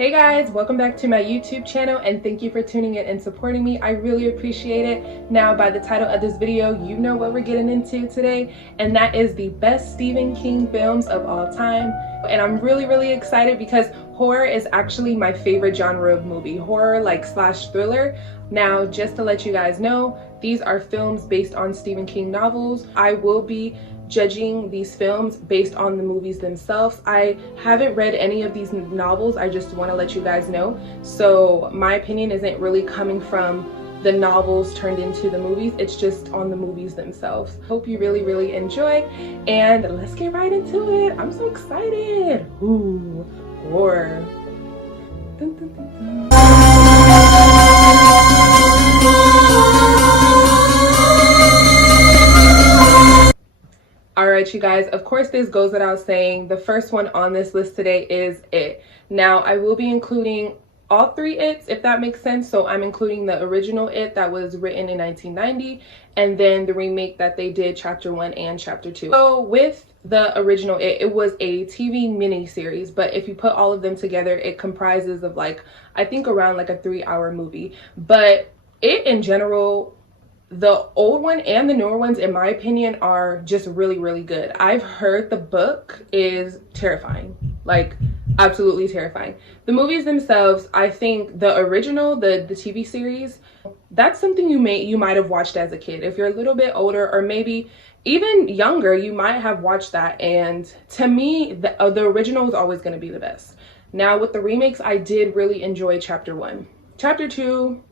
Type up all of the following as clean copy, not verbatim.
Hey guys, welcome back to my YouTube channel and thank you for tuning in and supporting me. I really appreciate it. Now, by the title of this video, you know what we're getting into today, and that is the best Stephen King films of all time. And I'm really excited because horror is actually my favorite genre of movie, horror like slash thriller. Now, just to let you guys know, these are films based on Stephen King novels. I will be judging these films based on the movies themselves. I haven't read any of these novels, I just want to let you guys know. So my opinion isn't really coming from the novels turned into the movies, it's just on the movies themselves. Hope you really enjoy, and let's get right into it. I'm so excited. Ooh, horror. Dun, dun, dun, dun. Alright you guys, of course this goes without saying, the first one on this list today is It. Now I will be including all three It's, if that makes sense. So I'm including the original It that was written in 1990 and then the remake that they did, chapter 1 and chapter 2. So with the original it was a TV mini series, but if you put all of them together it comprises of like, I think around like a 3-hour movie. But It in general, the old one and the newer ones in my opinion are just really good. I've heard the book is terrifying, like absolutely terrifying. The movies themselves, I think the original, the TV series, that's something you might have watched as a kid. If you're a little bit older or maybe even younger, you might have watched that, and to me the original is always going to be the best. Now with the remakes, I did really enjoy chapter 1. Chapter 2,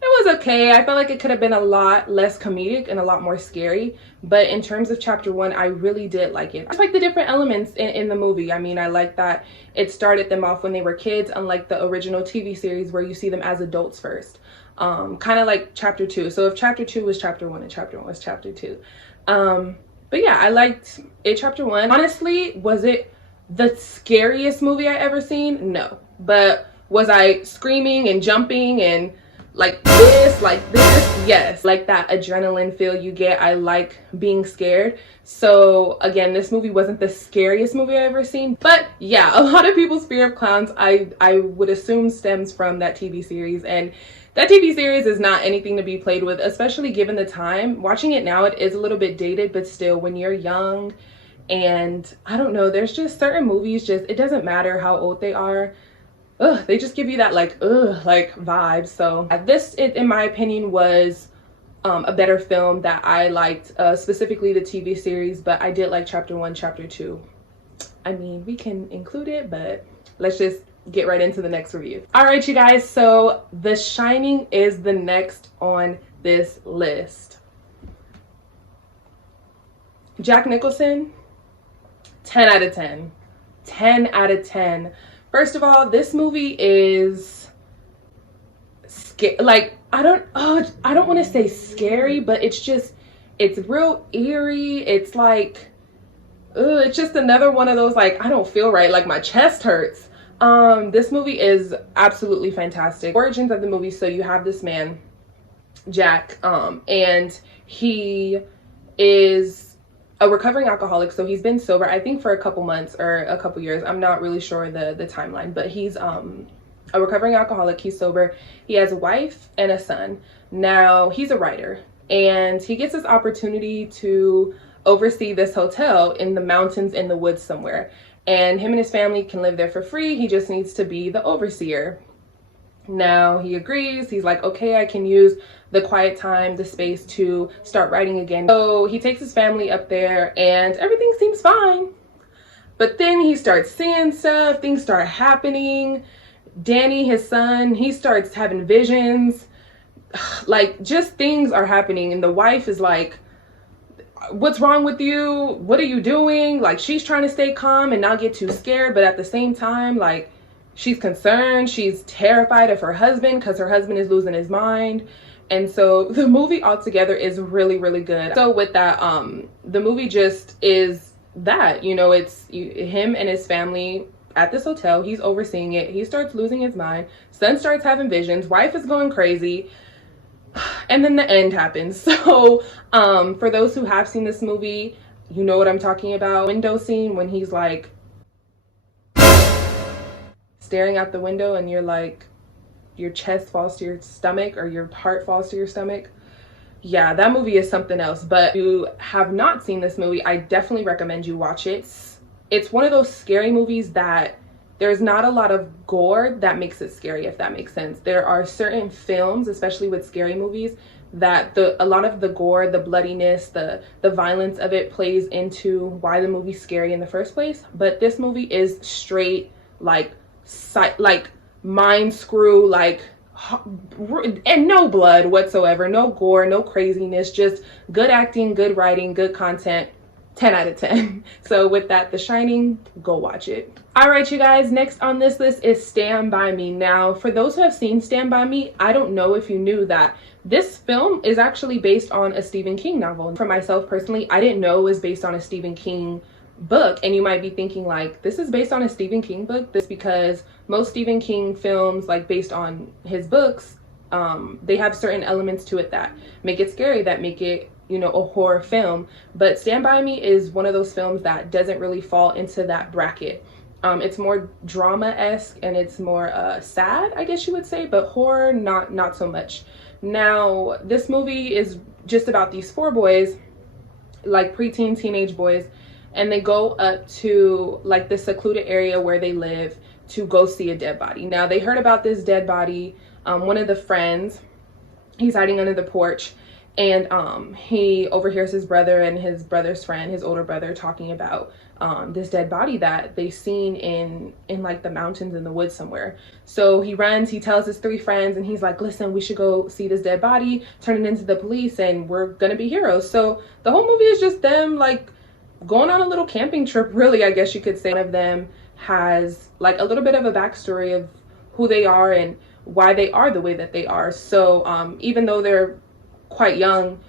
it was okay. I felt like it could have been a lot less comedic and a lot more scary. But in terms of chapter 1, I really did like it. I like the different elements in the movie. I mean, I like that it started them off when they were kids, unlike the original TV series where you see them as adults first. Kind of like chapter 2. So if chapter 2 was chapter 1 and chapter 1 was chapter 2. But yeah, I liked It chapter 1. Honestly, was it the scariest movie I ever seen? No. But was I screaming and jumping and like this, yes, like that adrenaline feel you get. I like being scared. So again, this movie wasn't the scariest movie I ever seen, but yeah, a lot of people's fear of clowns I would assume stems from that TV series, and that TV series is not anything to be played with, especially given the time. Watching it now, it is a little bit dated, but still, when you're young, and I don't know, there's just certain movies, just it doesn't matter how old they are, they just give you that like vibe. So this, in my opinion, was a better film that I liked, specifically the TV series, but I did like chapter 1, chapter 2. I mean, we can include it, but let's just get right into the next review. All right, you guys, so The Shining is the next on this list. Jack Nicholson, 10 out of 10. 10 out of 10. First of all, this movie is like, I don't want to say scary, but it's real eerie. It's like, it's just another one of those, like, I don't feel right, like my chest hurts. This movie is absolutely fantastic. Origins of the movie, so you have this man, Jack, and he is a recovering alcoholic. So he's been sober, I think, for a couple months or a couple years. I'm not really sure the timeline, but he's a recovering alcoholic. He's sober. He has a wife and a son. Now he's a writer, and he gets this opportunity to oversee this hotel in the mountains in the woods somewhere, and him and his family can live there for free. He just needs to be the overseer. Now he agrees. He's like, okay, I can use the quiet time, the space to start writing again. So he takes his family up there and everything seems fine. But then he starts seeing stuff, things start happening. Danny, his son, he starts having visions. Like, just things are happening, and the wife is like, what's wrong with you? What are you doing? Like, she's trying to stay calm and not get too scared, but at the same time, like, she's concerned, she's terrified of her husband because her husband is losing his mind. And so the movie altogether is really good. So with that, the movie just is that, you know, it's him and his family at this hotel. He's overseeing it. He starts losing his mind. Son starts having visions. Wife is going crazy. And then the end happens. So for those who have seen this movie, you know what I'm talking about. Window scene when he's like staring out the window and you're like, your chest falls to your stomach or your heart falls to your stomach. Yeah, that movie is something else. But if you have not seen this movie, I definitely recommend you watch it. It's one of those scary movies that there's not a lot of gore that makes it scary, if that makes sense. There are certain films, especially with scary movies, that a lot of the gore, the bloodiness, the violence of it plays into why the movie's scary in the first place. But this movie is straight like mind screw, like, and no blood whatsoever, no gore, no craziness, just good acting, good writing, good content. 10 out of 10. So with that, The Shining, go watch it. All right, you guys, next on this list is Stand By Me. Now, for those who have seen Stand By Me, I don't know if you knew that this film is actually based on a Stephen King novel. For myself personally, I didn't know it was based on a Stephen King book. And you might be thinking like, this is based on a Stephen King book? This because most Stephen King films, like based on his books, they have certain elements to it that make it scary, that make it, you know, a horror film. But Stand By Me is one of those films that doesn't really fall into that bracket. It's more drama-esque and it's more sad, I guess you would say, but horror, not so much. Now, this movie is just about these 4 boys, like preteen, teenage boys, and they go up to like the secluded area where they live to go see a dead body. Now, they heard about this dead body. One of the friends, he's hiding under the porch, and he overhears his brother and his brother's friend, his older brother, talking about this dead body that they've seen in like the mountains in the woods somewhere. So he runs, he tells his 3 friends, and he's like, listen, we should go see this dead body, turn it into the police, and we're gonna be heroes. So the whole movie is just them like going on a little camping trip, really, I guess you could say. One of them has like a little bit of a backstory of who they are and why they are the way that they are. So even though they're quite young,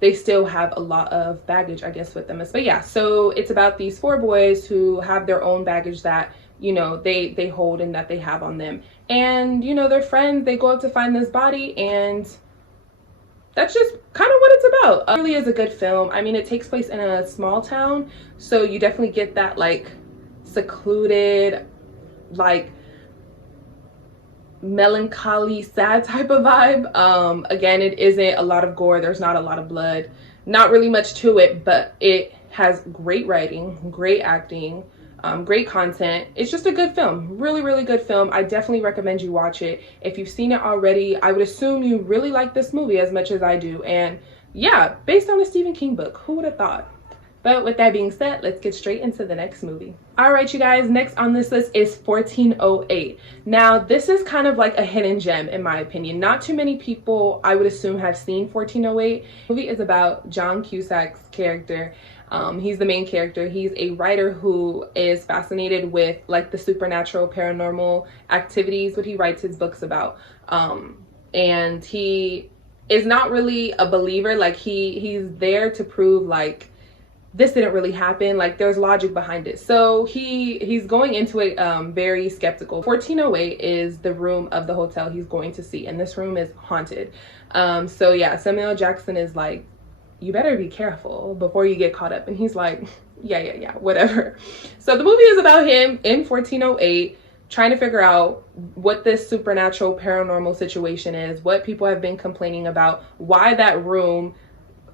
they still have a lot of baggage, I guess, with them. But yeah, so it's about these 4 boys who have their own baggage that, you know, they hold and that they have on them. And, you know, their friends, they go up to find this body, and that's just kind of what it's about. It really is a good film. I mean, it takes place in a small town, so you definitely get that like secluded, like melancholy, sad type of vibe. Again, it isn't a lot of gore, there's not a lot of blood, not really much to it, but it has great writing, great acting, great content. It's just a good film, really good film. I definitely recommend you watch it. If you've seen it already, I would assume you really like this movie as much as I do. And yeah, based on a Stephen King book, who would have thought? But with that being said, let's get straight into the next movie. All right, you guys, next on this list is 1408. Now, this is kind of like a hidden gem, in my opinion. Not too many people, I would assume, have seen 1408. The movie is about John Cusack's character. He's the main character. He's a writer who is fascinated with like the supernatural, paranormal activities, what he writes his books about. And he is not really a believer. Like he's there to prove like this didn't really happen, like there's logic behind it. So he's going into it very skeptical. 1408 is the room of the hotel he's going to see, and this room is haunted. So yeah, Samuel L. Jackson is like, you better be careful before you get caught up. And he's like, yeah, whatever. So the movie is about him in 1408 trying to figure out what this supernatural paranormal situation is, what people have been complaining about, why that room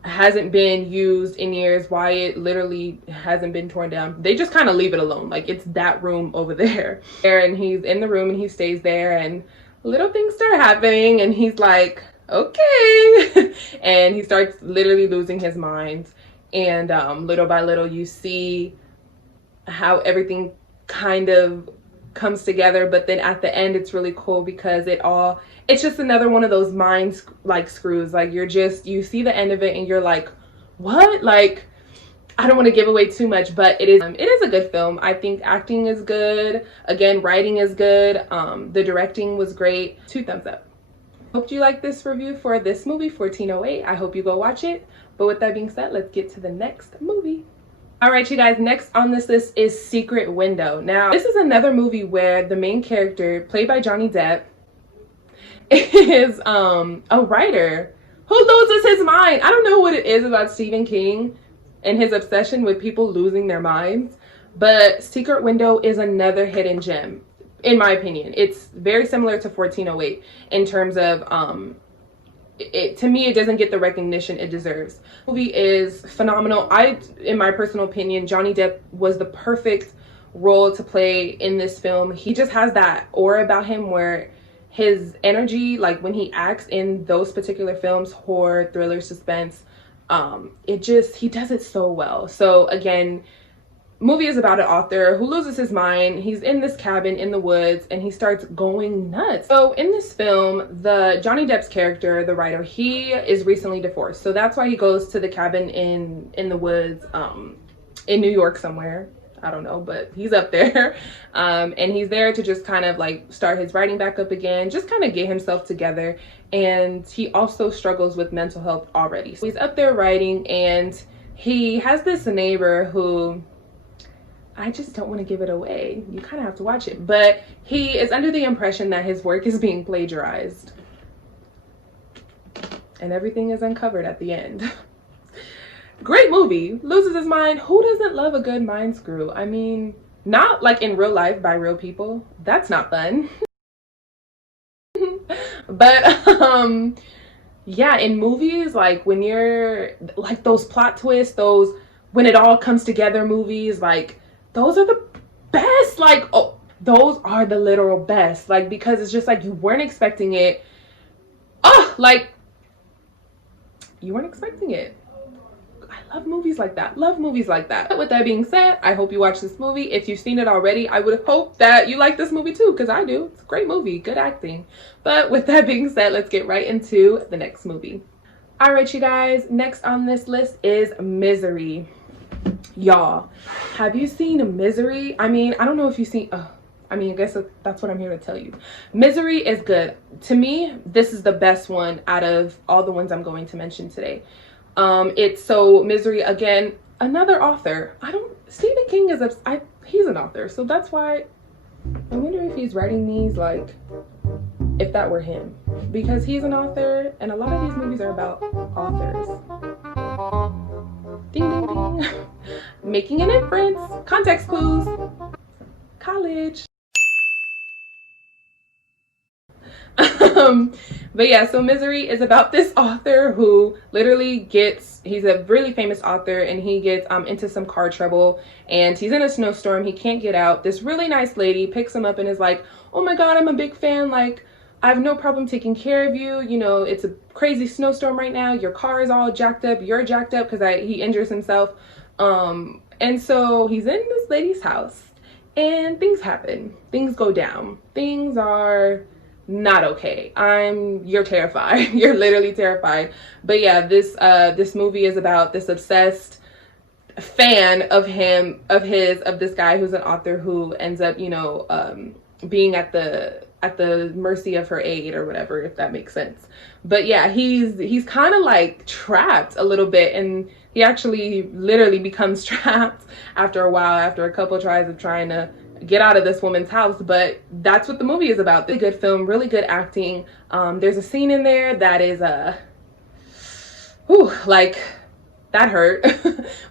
hasn't been used in years, why it literally hasn't been torn down. They just kind of leave it alone, like it's that room over there. And he's in the room and he stays there, and little things start happening, and he's like, okay. And he starts literally losing his mind, and little by little you see how everything kind of comes together. But then at the end, it's really cool because it's just another one of those mind like screws. Like you see the end of it and you're like, what? Like, I don't want to give away too much, but it is a good film. I think acting is good. Again, writing is good. The directing was great. 2 thumbs up. Hope you like this review for this movie, 1408. I hope you go watch it. But with that being said, let's get to the next movie. All right, you guys, next on this list is Secret Window. Now, this is another movie where the main character, played by Johnny Depp, is a writer who loses his mind. I don't know what it is about Stephen King and his obsession with people losing their minds, But Secret Window is another hidden gem, in my opinion. It's very similar to 1408 in terms of to me, it doesn't get the recognition it deserves. The movie is phenomenal. In my personal opinion, Johnny Depp was the perfect role to play in this film. He just has that aura about him where his energy, like when he acts in those particular films, horror, thriller, suspense, he does it so well. So again, movie is about an author who loses his mind. He's in this cabin in the woods and he starts going nuts. So in this film, the Johnny Depp's character, the writer, he is recently divorced. So that's why he goes to the cabin in the woods, in New York somewhere. I don't know, but he's up there. And he's there to just kind of like start his writing back up again, just kind of get himself together. And he also struggles with mental health already. So he's up there writing and he has this neighbor who, I just don't want to give it away. You kind of have to watch it. But he is under the impression that his work is being plagiarized. And everything is uncovered at the end. Great movie. Loses his mind. Who doesn't love a good mind screw? I mean, not like in real life by real people. That's not fun. But yeah, in movies, like when you're like those plot twists, those when it all comes together movies, like those are the best. Like, oh, those are the literal best. Like, because it's just like you weren't expecting it. Oh, like you weren't expecting it. I love movies like that. Love movies like that. But with that being said, I hope you watch this movie. If you've seen it already, I would hope that you like this movie too, because I do. It's a great movie, good acting. But with that being said, let's get right into the next movie. All right, you guys, next on this list is Misery. Y'all, have you seen Misery? I mean, I don't know if you've seen, I mean, I guess that's what I'm here to tell you. Misery is good. To me, this is the best one out of all the ones I'm going to mention today. It's so Misery, again, another author. Stephen King is, he's an author. So that's why I wonder if he's writing these, like, if that were him. Because he's an author and a lot of these movies are about authors. Ding, ding, ding. Making an inference. Context clues. College. But yeah, so Misery is about this author who literally he's a really famous author and he gets into some car trouble and he's in a snowstorm. He can't get out. This really nice lady picks him up and is like, oh my God, I'm a big fan. Like, I have no problem taking care of you. You know, it's a crazy snowstorm right now. Your car is all jacked up. You're jacked up because he injures himself. And so he's in this lady's house and things happen. Things go down. Things are not okay. You're terrified. You're literally terrified. But yeah, this movie is about this obsessed fan of this guy who's an author who ends up, you know, being at the mercy of her aid or whatever, if that makes sense. But yeah, he's kind of like trapped a little bit, and he actually literally becomes trapped after a while, after a couple tries of trying to get out of this woman's house. But that's what the movie is about. Really good film, really good acting. There's a scene in there that is like that hurt.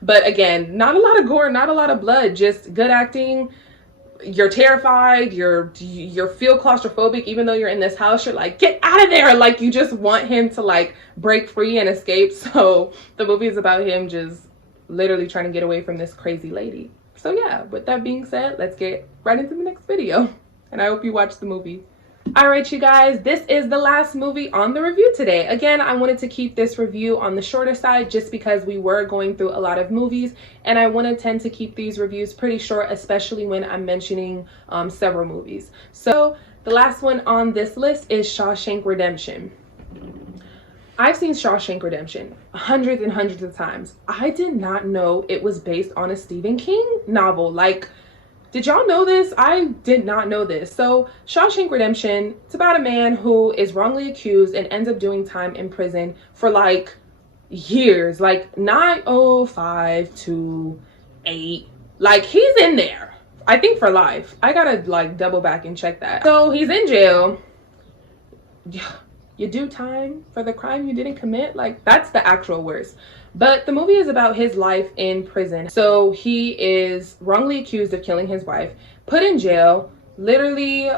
But again, not a lot of gore, not a lot of blood, just good acting. You're terrified, you feel claustrophobic even though you're in this house. You're like, get out of there, like you just want him to like break free and escape. So the movie is about him just literally trying to get away from this crazy lady. So yeah, with that being said, let's get right into the next video and I hope you watch the movie. All right, you guys, this is the last movie on the review today. Again, I wanted to keep this review on the shorter side just because we were going through a lot of movies and I want to tend to keep these reviews pretty short, especially when I'm mentioning several movies. So the last one on this list is Shawshank Redemption. I've seen Shawshank Redemption hundreds and hundreds of times. I did not know it was based on a Stephen King novel. Like, did y'all know this? I did not know this. So Shawshank Redemption, it's about a man who is wrongly accused and ends up doing time in prison for like years, like 905 to 8. Like, he's in there, I think, for life. I gotta like double back and check that. So he's in jail. You do time for the crime you didn't commit. Like, that's the actual worst. But the movie is about his life in prison. So he is wrongly accused of killing his wife, put in jail. Literally,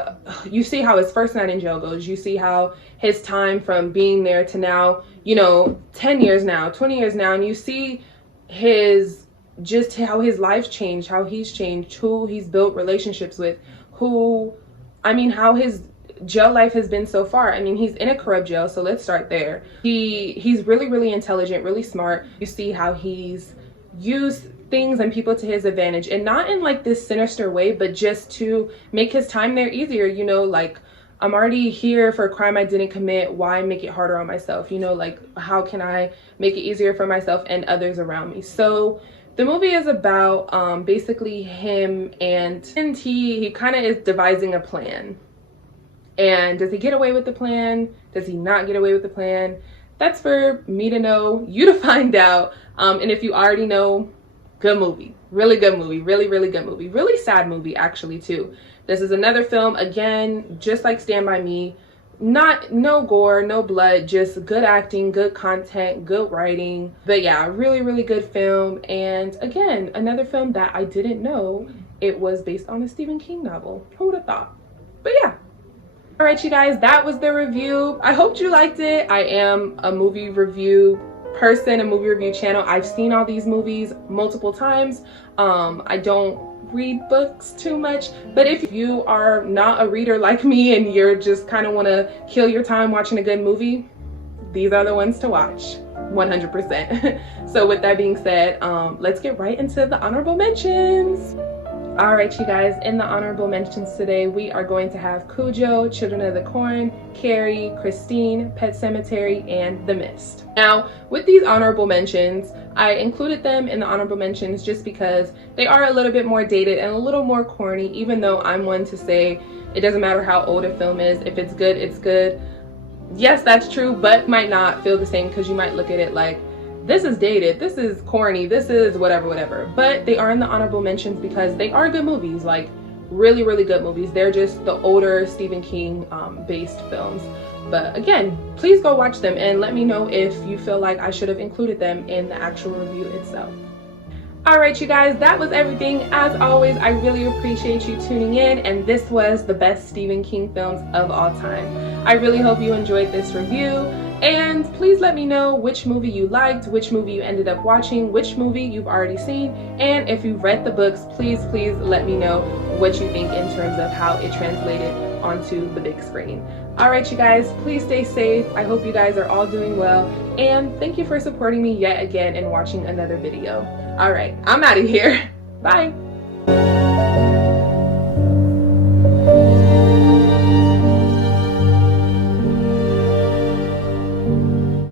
you see how his first night in jail goes. You see how his time from being there to now, you know, 10 years now, 20 years now, and you see his, just how his life changed, how he's changed, who he's built relationships with, how his jail life has been so far. I mean, he's in a corrupt jail, so let's start there. He's really, really intelligent, really smart. You see how he's used things and people to his advantage, and not in like this sinister way, but just to make his time there easier. You know, like, I'm already here for a crime I didn't commit. Why make it harder on myself? You know, like, how can I make it easier for myself and others around me? So the movie is about basically him, and he kind of is devising a plan. And does he get away with the plan? Does he not get away with the plan? That's for me to know, you to find out. And if you already know, good movie. Really good movie. Really, really good movie. Really sad movie, actually, too. This is another film, again, just like Stand By Me. No gore, no blood, just good acting, good content, good writing. But yeah, really, really good film. And again, another film that I didn't know it was based on a Stephen King novel. Who would have thought? But yeah. All right, you guys, that was the review. I hope you liked it. I am a movie review person, a movie review channel. I've seen all these movies multiple times. I don't read books too much, but if you are not a reader like me and you're just kind of want to kill your time watching a good movie, these are the ones to watch, 100%. So with that being said, let's get right into the honorable mentions. All right, you guys, in the honorable mentions today, we are going to have Cujo, Children of the Corn, Carrie, Christine, Pet Sematary, and The Mist. Now, with these honorable mentions, I included them in the honorable mentions just because they are a little bit more dated and a little more corny, even though I'm one to say it doesn't matter how old a film is. If it's good, it's good. Yes, that's true, but might not feel the same because you might look at it like, this is dated, this is corny, this is whatever. But they are in the honorable mentions because they are good movies, like really, really good movies. They're just the older Stephen King based films. But again, please go watch them and let me know if you feel like I should have included them in the actual review itself. All right, you guys, that was everything. As always, I really appreciate you tuning in, and this was the best Stephen King films of all time. I really hope you enjoyed this review. And please let me know which movie you liked, which movie you ended up watching, which movie you've already seen, and if you've read the books, please let me know what you think in terms of how it translated onto the big screen. All right, you guys, please stay safe. I hope you guys are all doing well, and thank you for supporting me yet again and watching another video. All right, I'm out of here. Bye.